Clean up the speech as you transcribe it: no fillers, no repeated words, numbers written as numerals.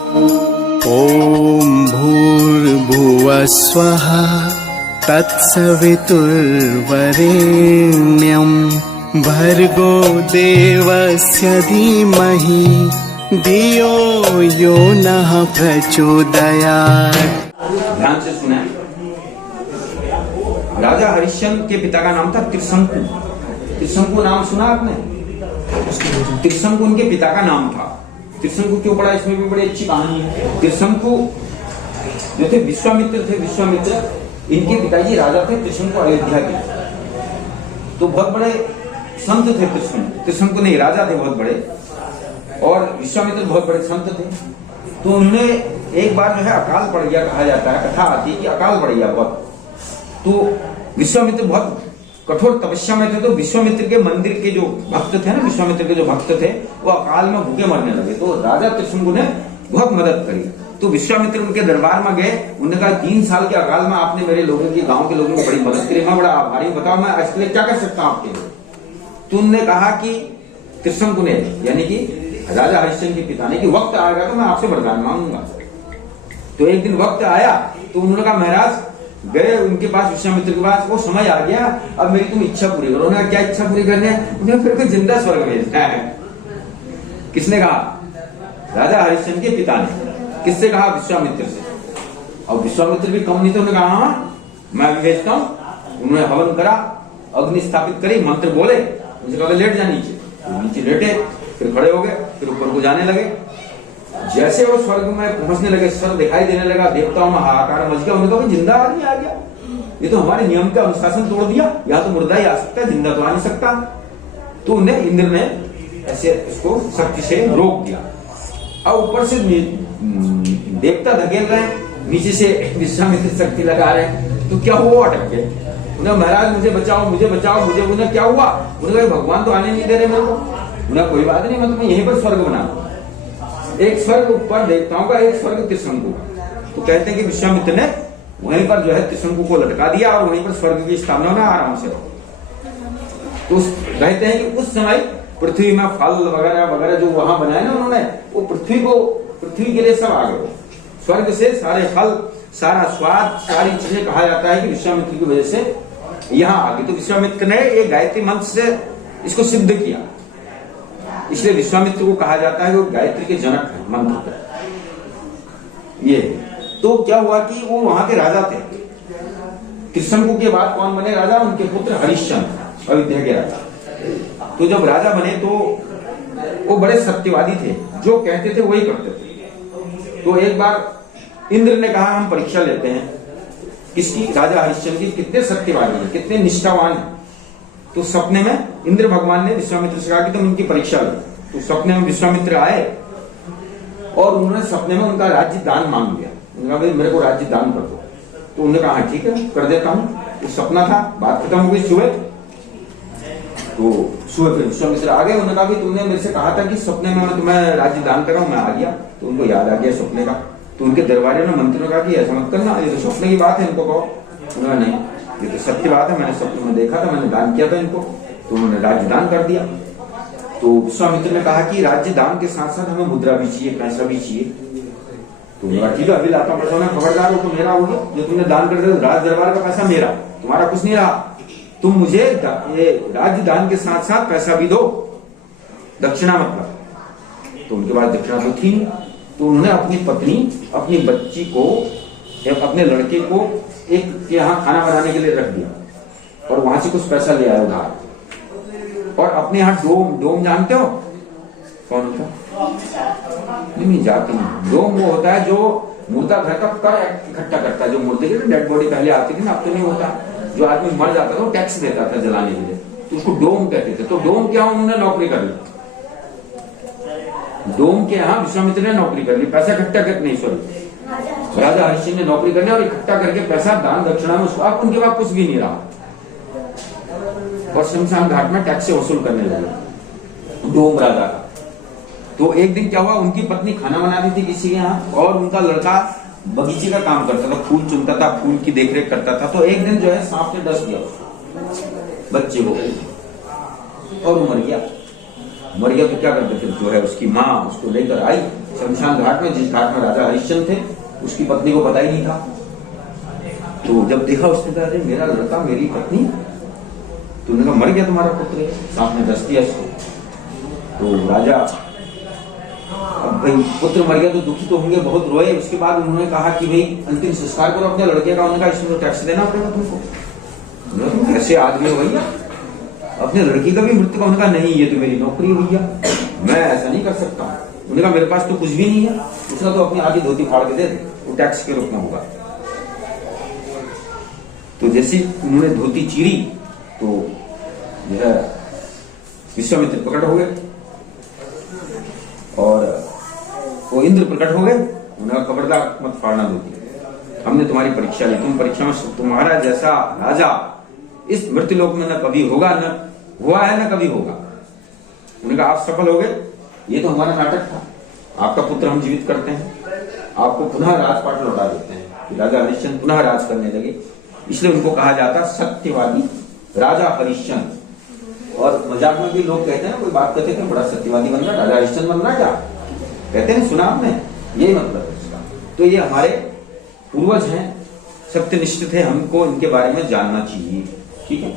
ॐ भूर्भुवः स्वः तत्सवितुर्वरेण्यं भर्गो देवस्य धीमहि धियो यो नः प्रचोदयात्। ध्यान से सुना। राजा हरिश्चंद्र के पिता का नाम था त्रिशंकु। त्रिशंकु नाम सुना आपने? त्रिशंकु उनके पिता का नाम था। त्रिशंकु क्यों पड़ा, इसमें भी बड़ी अच्छी कहानी है। त्रिशंकु जो थे विश्वामित्र थे। विश्वामित्र इनके पिताजी राजा थे, त्रिशंकु अयोध्या के। तो बहुत बड़े संत थे त्रिशंकु। त्रिशंकु नहीं, राजा थे बहुत बड़े, और विश्वामित्र बहुत बड़े संत थे। तो उन्होंने एक बार जो है अकाल पड़ गया, कहा जाता है, कथा आती है कि अकाल पड़ गया बहुत। तो विश्वामित्र बहुत कठोर तपस्या में थे। तो विश्वामित्र के मंदिर के जो भक्त थे ना, विश्वामित्र के जो भक्त थे, वो अकाल में भूखे मरने लगे। तो राजा त्रिशंकु ने बहुत मदद करी। तो विश्वामित्र उनके दरबार में गए। उन्होंने कहा 3 साल के अकाल में आपने मेरे लोगों की, गांव के लोगों की बड़ी मदद करी, मैं बड़ा आभारी हूं, बताओ मैं इसके लिए क्या कर सकता हूं आपके लिए। तो उन्होंने कहा कि त्रिशंकु ने, यानी कि राजा हरिश्चंद्र के पिता ने, कि वक्त आएगा तो मैं आपसे वरदान मांगूंगा। तो एक दिन वक्त आया तो उन्होंने कहा महाराज, गए उनके पास, विश्वामित्र के पास, वो समय आ गया, अब मेरी तुम इच्छा पूरी करो। उन्होंने क्या इच्छा पूरी करनी है? उन्हें फिर को जिंदा स्वर्ग भेजना है। किसने कहा? राजा हरिश्चंद्र के पिता ने। किससे कहा? विश्वामित्र से। और विश्वामित्र भी कम नहीं थे, उन्होंने कहा हाँ मैं भी भेजता हूं। उन्होंने हवन करा, अग्नि स्थापित करी, मंत्र बोले, उनसे कहा लेट जा नीचे। नीचे लेटे, फिर खड़े हो गए, फिर ऊपर को जाने लगे। जैसे वो स्वर्ग में पहुंचने लगे, स्वर्ग दिखाई देने लगा, देवताओं में हाहाकार मच गया। उन्होंने कहा जिंदा आदमी आ गया, ये तो हमारे नियम का अनुशासन तोड़ दिया, यहाँ तो मुर्दा ही आ सकता है, जिंदा तो आ नहीं सकता। तो उन्हें इंद्र ने ऐसे इसको शक्ति से रोक दिया। अब ऊपर से देवता धकेल रहे हैं, नीचे से विश्वामित्र शक्ति लगा रहे हैं। तो क्या हुआ? अटक गए। उन्हें महाराज मुझे बचाओ, मुझे बचाओ, मुझे। उन्हें क्या हुआ? उन्होंने कहा भगवान तो आने नहीं दे रहे मेरे को। उन्हें कोई बात नहीं, मैं तुम्हें यहीं पर स्वर्ग बना, एक स्वर्ग ऊपर देवताओं का, एक स्वर्ग त्रिशंकु का। तो कहते हैं कि विश्वामित्र ने वहीं पर जो है त्रिशंकु को लटका दिया और वहीं पर स्वर्ग की स्थापना होना, आराम से। तो कहते हैं कि उस समय पृथ्वी में फल वगैरह वगैरह जो वहां बनाए ना उन्होंने, वो पृथ्वी के लिए सब आ गए। स्वर्ग से सारे फल, सारा स्वाद, सारी चीजें, कहा जाता है कि विश्वामित्र की वजह से यहाँ आ गई। तो विश्वामित्र ने ये गायत्री मंत्र से इसको सिद्ध किया, इसलिए विश्वामित्र को कहा जाता है कि वो गायत्री के जनक है मंत्र के। ये तो क्या हुआ कि वो वहां के राजा थे। त्रिशंकु के बाद कौन बने राजा? उनके पुत्र हरिश्चंद्र, अयोध्या के राजा। तो जब राजा बने तो वो बड़े सत्यवादी थे, जो कहते थे वही करते थे। तो एक बार इंद्र ने कहा हम परीक्षा लेते हैं किसकी? राजा हरिश्चंद्र की, कितने सत्यवादी हैं, कितने निष्ठावान हैं। तो सपने में इंद्र भगवान ने विश्वामित्र से कहा कि तुम इनकी परीक्षा लो। तो सपने में विश्वामित्र आए और उन्होंने सपने में उनका राज्य दान मांग लिया। उन्होंने कहा मेरे को राज्य दान कर दो। तो उन्होंने कहा ठीक है कर देता हूं। तो सपना था, बात खत्म हो गई। सुबह फिर विश्वामित्र आ गए। उन्होंने कहा कि तुमने मेरे से कहा था कि सपने में मैं तुम्हें राज्य दान कर रहा हूं, मैं आ गया। तो उनको याद आ गया सपने का। तो उनके दरबारियों ने, मंत्रियों ने कहा कि ऐसा मत करना, ये तो सपने की बात है, इनको कहो। उन्होंने नहीं, ये तो सत्य बात है, मैंने सपने में देखा था, मैंने दान किया था इनको। तो उन्होंने राज्य दान कर दिया। तो विश्वामित्र ने कहा कि राज्य दान के साथ साथ हमें मुद्रा भी चाहिए, पैसा भी चाहिए। तो उन्होंने ठीक है अभी लाता हूं, खबरदार हो तो मेरा हो गया, जो तुमने दान कर रहे हो राज दरबार का पैसा मेरा, तुम्हारा कुछ नहीं रहा। तुम मुझे ये राज्य दान के साथ साथ पैसा भी दो, दक्षिणा मतलब। तो उनके पास दक्षिणा तो थी। तो उन्होंने अपनी पत्नी, अपनी बच्ची को, अपने लड़के को एक के यहाँ खाना बनाने के लिए रख दिया और वहां से कुछ पैसा ले आया उधार। और अपने यहाँ डोम जानते हो कौन होता? नहीं जाते नहीं। डोम वो होता है जो मुर्दा घर का कर इकट्ठा करता है। जो मुर्दे की डेड बॉडी पहले आती थी ना, अब तो नहीं होता। जो आदमी मर जाता था वो टैक्स देता था जलाने के लिए, तो उसको डोम कहते थे। तो डोम क्या, उन्होंने नौकरी कर ली। डोम के यहाँ विश्वामित्र ने नौकरी कर ली, पैसा इकट्ठा कर, नहीं सॉरी, राजा हरिश्चंद्र ने नौकरी करनी और इकट्ठा करके पैसा दान दक्षिणा में उसको। अब उनके पास कुछ भी नहीं रहा और शमशान घाट में टैक्स से वसूल करने लगे डोम राजा का। तो एक दिन क्या हुआ, उनकी पत्नी खाना बनाती थी किसी के यहाँ और उनका लड़का बगीचे का काम करता था, फूल चुनता था, फूल की देखरेख करता था। तो एक दिन जो है सांप ने डस दिया बच्चे को और वो मर गया। मर गया तो क्या करते, फिर जो है उसकी माँ उसको लेकर आई शमशान घाट में, जिस घाट में राजा हरिश्चंद्र थे, उसकी पत्नी को पता ही नहीं था। तो जब देखा उसने कहा, अरे मेरा लड़का, मेरी पत्नी, तो उन्होंने कहा मर गया तुम्हारा पुत्र, साथ में दस दिया इसको। तो राजा, अब भाई पुत्र मर गया तो दुखी तो होंगे, बहुत रोए। उसके बाद उन्होंने कहा कि भाई अंतिम संस्कार करो अपने लड़के का। उन्होंने कहा इसमें तो टैक्स देना पड़ेगा तुमको। तुम कैसे आदमी हो भैया, अपने लड़की का भी मृत्यु का? उन्होंने कहा नहीं, ये तो मेरी नौकरी है भैया, मैं ऐसा नहीं कर सकता। उन्होंने कहा मेरे पास तो कुछ भी नहीं है। उसने तो अपनी आधी धोती फाड़ के दे, वो टैक्स के रूप में होगा। तो जैसे उन्होंने धोती चीरी तो यह विश्वामित्र प्रकट हो गए और वो इंद्र प्रकट हो गए। उन्होंने खबरदार मत फाड़ना धोती, हमने तुम्हारी परीक्षा ली, तुम परीक्षा में तुम्हारा जैसा राजा इस मृत्युलोक में न कभी होगा, न हुआ है, न कभी होगा। उन्होंने कहा आप सफल हो गए, ये तो हमारा नाटक था, आपका पुत्र हम जीवित करते हैं, आपको पुनः राजपाट लौटा देते हैं। राजा हरिश्चंद्र पुनः राज करने लगे, इसलिए उनको कहा जाता सत्यवादी राजा हरिश्चंद्र। और मजाक में भी लोग कहते हैं ना, कोई बात करते थे बड़ा सत्यवादी बन रहा, राजा हरिश्चंद्र बन रहा, क्या कहते हैं, सुना आपने? यही मतलब है इसका। तो ये हमारे पूर्वज हैं, सत्यनिष्ठ थे, हमको इनके बारे में जानना चाहिए। ठीक है।